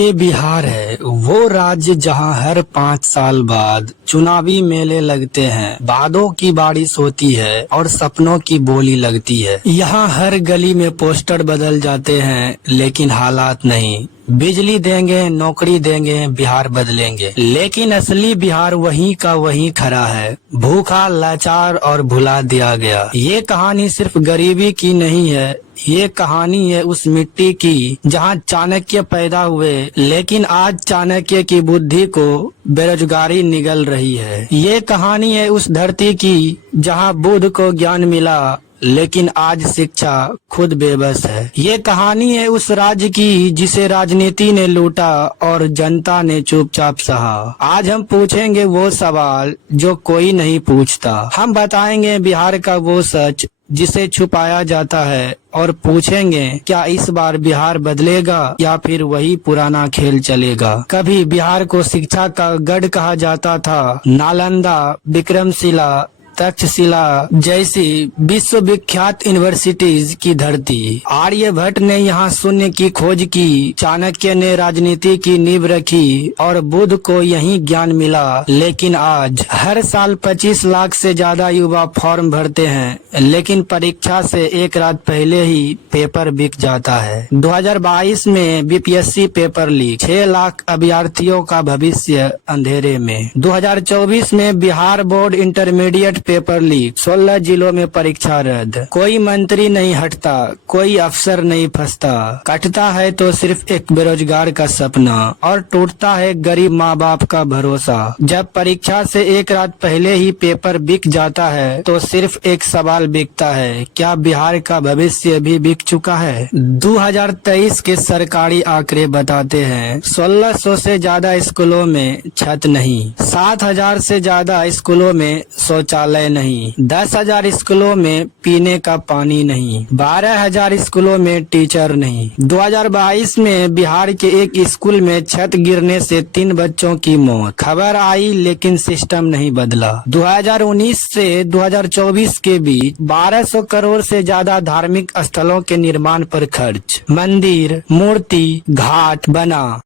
ये बिहार है वो राज्य जहां हर 5 साल बाद चुनावी मेले लगते हैं, वादों की बारिश होती है और सपनों की बोली लगती है। यहाँ हर गली में पोस्टर बदल जाते हैं लेकिन हालात नहीं। बिजली देंगे, नौकरी देंगे, बिहार बदलेंगे, लेकिन असली बिहार वहीं का वहीं खड़ा है, भूखा, लाचार और भुला दिया गया। ये कहानी सिर्फ गरीबी की नहीं है, ये कहानी है उस मिट्टी की जहां चाणक्य पैदा हुए, लेकिन आज चाणक्य की बुद्धि को बेरोजगारी निगल रही है। ये कहानी है उस धरती की जहां बुद्ध को ज्ञान मिला, लेकिन आज शिक्षा खुद बेबस है। ये कहानी है उस राज्य की जिसे राजनीति ने लूटा और जनता ने चुपचाप सहा। आज हम पूछेंगे वो सवाल जो कोई नहीं पूछता। हम बताएंगे बिहार का वो सच जिसे छुपाया जाता है और पूछेंगे क्या इस बार बिहार बदलेगा या फिर वही पुराना खेल चलेगा। कभी बिहार को शिक्षा का गढ़ कहा जाता था। नालंदा, विक्रमशिला, तक्षशिला जैसी विश्वविख्यात यूनिवर्सिटीज की धरती। आर्यभट्ट ने यहाँ शून्य की खोज की, चाणक्य ने राजनीति की नींव रखी और बुद्ध को यही ज्ञान मिला। लेकिन आज हर साल 25 लाख से ज्यादा युवा फॉर्म भरते हैं, लेकिन परीक्षा से एक रात पहले ही पेपर बिक जाता है। 2022 में बीपीएससी पेपर लीक, 6 लाख अभ्यर्थियों का भविष्य अंधेरे में। 2024 में Bihar board intermediate paper leak, 16 जिलों में परीक्षा रद्द। कोई मंत्री नहीं हटता, कोई अफसर नहीं फंसता। कटता है तो सिर्फ एक बेरोजगार का सपना और टूटता है गरीब माँ बाप का भरोसा। जब परीक्षा से एक रात पहले ही पेपर बिक जाता है तो सिर्फ एक सवाल बिकता है, क्या बिहार का भविष्य भी बिक चुका है? 2023 के सरकारी आंकड़े बताते हैं 1600 से ज्यादा स्कूलों में छत नहीं, 7000 से ज्यादा स्कूलों में शौचालय नहीं, 10,000 स्कूलों में पीने का पानी नहीं, 12,000 स्कूलों में टीचर नहीं। 2022 में बिहार के एक स्कूल में छत गिरने से 3 बच्चों की मौत। खबर आई लेकिन सिस्टम नहीं बदला। 2019 से 2024 के बीच 1200 करोड़ से ज्यादा धार्मिक स्थलों के निर्माण पर खर्च। मंदिर, मूर्ति, घाट बना।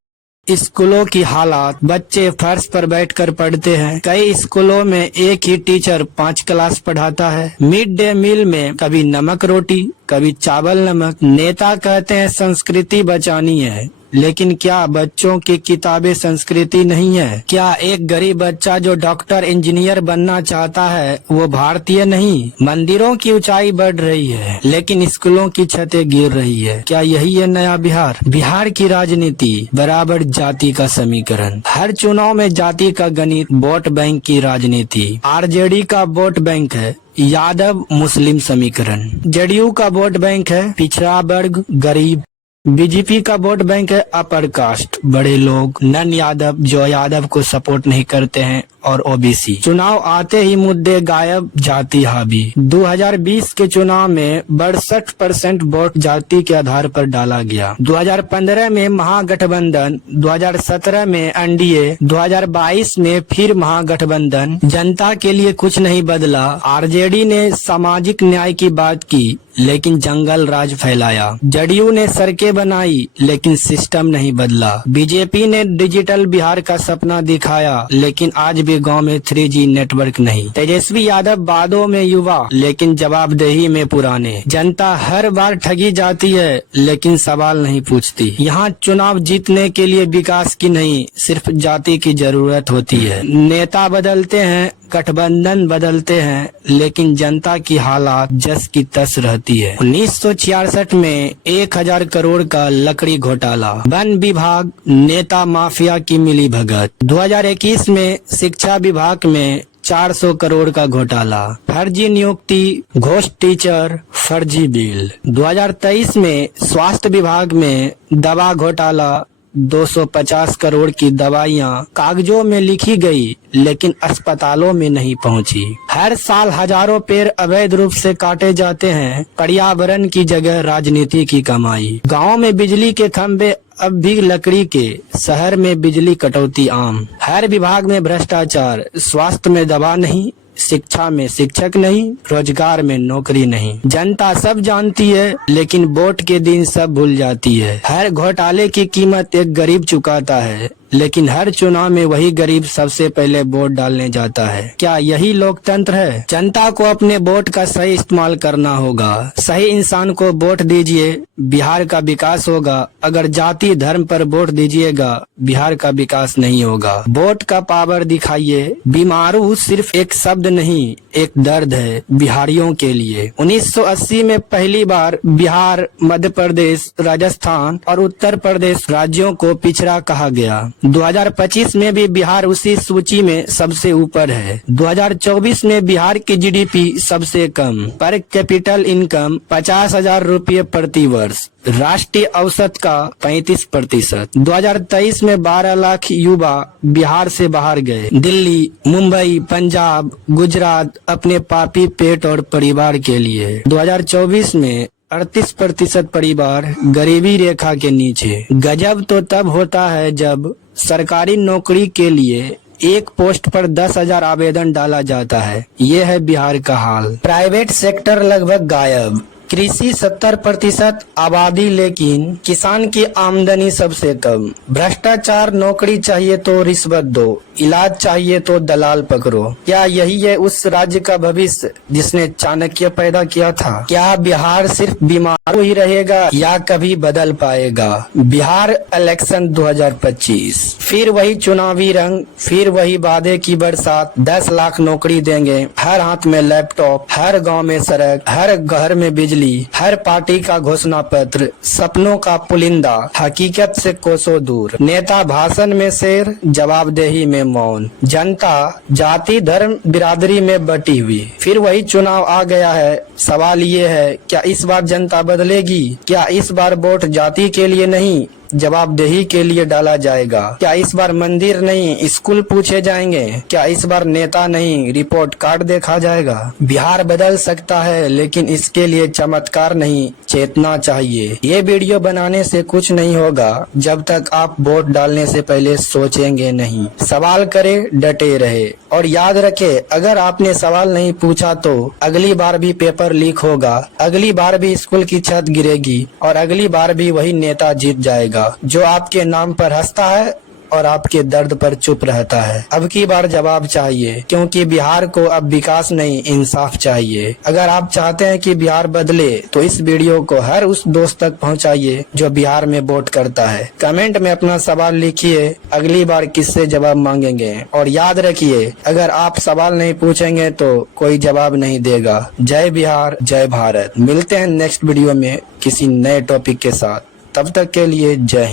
स्कूलों की हालात, बच्चे फर्श पर बैठकर पढ़ते हैं। कई स्कूलों में एक ही टीचर 5 क्लास पढ़ाता है। मिड डे मील में कभी नमक रोटी, कभी चावल नमक। नेता कहते हैं संस्कृति बचानी है, लेकिन क्या बच्चों की किताबें संस्कृति नहीं है? क्या एक गरीब बच्चा जो डॉक्टर, इंजीनियर बनना चाहता है वो भारतीय नहीं? मंदिरों की ऊंचाई बढ़ रही है लेकिन स्कूलों की छतें गिर रही है। क्या यही है नया बिहार? बिहार की राजनीति बराबर जाति का समीकरण। हर चुनाव में जाति का गणित, वोट बैंक की राजनीति। आरजेडी का वोट बैंक है यादव मुस्लिम समीकरण। जेडीयू का वोट बैंक है पिछड़ा वर्ग, गरीब। बीजेपी का वोट बैंक है अपर कास्ट, बड़े लोग, नन यादव जो यादव को सपोर्ट नहीं करते हैं, और ओबीसी। चुनाव आते ही मुद्दे गायब, जाति हावी। 2020 के चुनाव में 62% वोट जाति के आधार पर डाला गया। 2015 में महागठबंधन, 2017 में एनडीए, 2022 में फिर महागठबंधन। जनता के लिए कुछ नहीं बदला। आरजेडी ने सामाजिक न्याय की बात की लेकिन जंगल राज फैलाया। जेडीयू ने सड़कें बनाई लेकिन सिस्टम नहीं बदला। बीजेपी ने डिजिटल बिहार का सपना दिखाया लेकिन आज भी गांव में 3G नेटवर्क नहीं। तेजस्वी यादव वादों में युवा लेकिन जवाबदेही में पुराने। जनता हर बार ठगी जाती है लेकिन सवाल नहीं पूछती। यहाँ चुनाव जीतने के लिए विकास की नहीं, सिर्फ जाति की जरूरत होती है। नेता बदलते हैं, गठबंधन बदलते हैं, लेकिन जनता की हालात जस की तस रहती है। 1966 में 1000 करोड़ का लकड़ी घोटाला, वन विभाग, नेता माफिया की मिली भगत। 2021 में शिक्षा विभाग में 400 करोड़ का घोटाला, फर्जी नियुक्ति, घोष टीचर, फर्जी बिल। 2023 में स्वास्थ्य विभाग में दवा घोटाला, 250 करोड़ की दवाइयाँ कागजों में लिखी गई लेकिन अस्पतालों में नहीं पहुँची। हर साल हजारों पेड़ अवैध रूप से काटे जाते हैं, पर्यावरण की जगह राजनीति की कमाई। गांव में बिजली के खंभे अब भी लकड़ी के, शहर में बिजली कटौती आम। हर विभाग में भ्रष्टाचार, स्वास्थ्य में दवा नहीं, शिक्षा में शिक्षक नहीं, रोजगार में नौकरी नहीं। जनता सब जानती है, लेकिन वोट के दिन सब भूल जाती है। हर घोटाले की कीमत एक गरीब चुकाता है, लेकिन हर चुनाव में वही गरीब सबसे पहले वोट डालने जाता है। क्या यही लोकतंत्र है? जनता को अपने वोट का सही इस्तेमाल करना होगा। सही इंसान को वोट दीजिए, बिहार का विकास होगा। अगर जाति धर्म पर वोट दीजिएगा, बिहार का विकास नहीं होगा। वोट का पावर दिखाइए। बीमारू सिर्फ एक शब्द नहीं, एक दर्द है बिहारियों के लिए। 1980 में पहली बार बिहार, मध्य प्रदेश, राजस्थान और उत्तर प्रदेश राज्यों को पिछड़ा कहा गया। 2025 में भी बिहार उसी सूची में सबसे ऊपर है। 2024 में बिहार की जीडीपी सबसे कम, पर कैपिटल इनकम 50,000 रुपये प्रति वर्ष, राष्ट्रीय औसत का 35%। 2023 में 12 लाख युवा बिहार से बाहर गए। दिल्ली, मुंबई, पंजाब, गुजरात अपने पापी पेट और परिवार के लिए। 2024 में 38% परिवार गरीबी रेखा के नीचे। गजब तो तब होता है जब सरकारी नौकरी के लिए एक पोस्ट पर 10,000 आवेदन डाला जाता है। ये है बिहार का हाल। प्राइवेट सेक्टर लगभग गायब। कृषि 70% आबादी, लेकिन किसान की आमदनी सबसे कम। भ्रष्टाचार, नौकरी चाहिए तो रिश्वत दो, इलाज चाहिए तो दलाल पकड़ो। क्या यही है उस राज्य का भविष्य जिसने चाणक्य पैदा किया था? क्या बिहार सिर्फ बीमार ही रहेगा या कभी बदल पाएगा? बिहार इलेक्शन 2025, फिर वही चुनावी रंग, फिर वही वादे की बरसात। 10 लाख नौकरी देंगे, हर हाथ में लैपटॉप, हर गांव में सड़क, हर घर में बिजली, हर पार्टी का घोषणा पत्र, सपनों का पुलिंदा, हकीकत से कोसों दूर। नेता भाषण में शेर, जवाबदेही में मौन। जनता जाति धर्म बिरादरी में बटी हुई। फिर वही चुनाव आ गया है। सवाल ये है, क्या इस बार जनता बदलेगी? क्या इस बार वोट जाति के लिए नहीं, जवाबदेही के लिए डाला जाएगा? क्या इस बार मंदिर नहीं, स्कूल पूछे जाएंगे? क्या इस बार नेता नहीं, रिपोर्ट कार्ड देखा जाएगा? बिहार बदल सकता है, लेकिन इसके लिए चमत्कार नहीं, चेतना चाहिए। ये वीडियो बनाने से कुछ नहीं होगा जब तक आप वोट डालने से पहले सोचेंगे नहीं। सवाल करे, डटे रहे और याद रखे, अगर आपने सवाल नहीं पूछा तो अगली बार भी पेपर लीक होगा, अगली बार भी स्कूल की छत गिरेगी और अगली बार भी वही नेता जीत जाएगा जो आपके नाम पर हंसता है और आपके दर्द पर चुप रहता है। अब की बार जवाब चाहिए, क्योंकि बिहार को अब विकास नहीं, इंसाफ चाहिए। अगर आप चाहते हैं कि बिहार बदले तो इस वीडियो को हर उस दोस्त तक पहुंचाइए जो बिहार में वोट करता है। कमेंट में अपना सवाल लिखिए, अगली बार किससे जवाब मांगेंगे। और याद रखिए, अगर आप सवाल नहीं पूछेंगे तो कोई जवाब नहीं देगा। जय बिहार, जय भारत। मिलते हैं नेक्स्ट वीडियो में किसी नए टॉपिक के साथ। तब तक के लिए जय हिंद।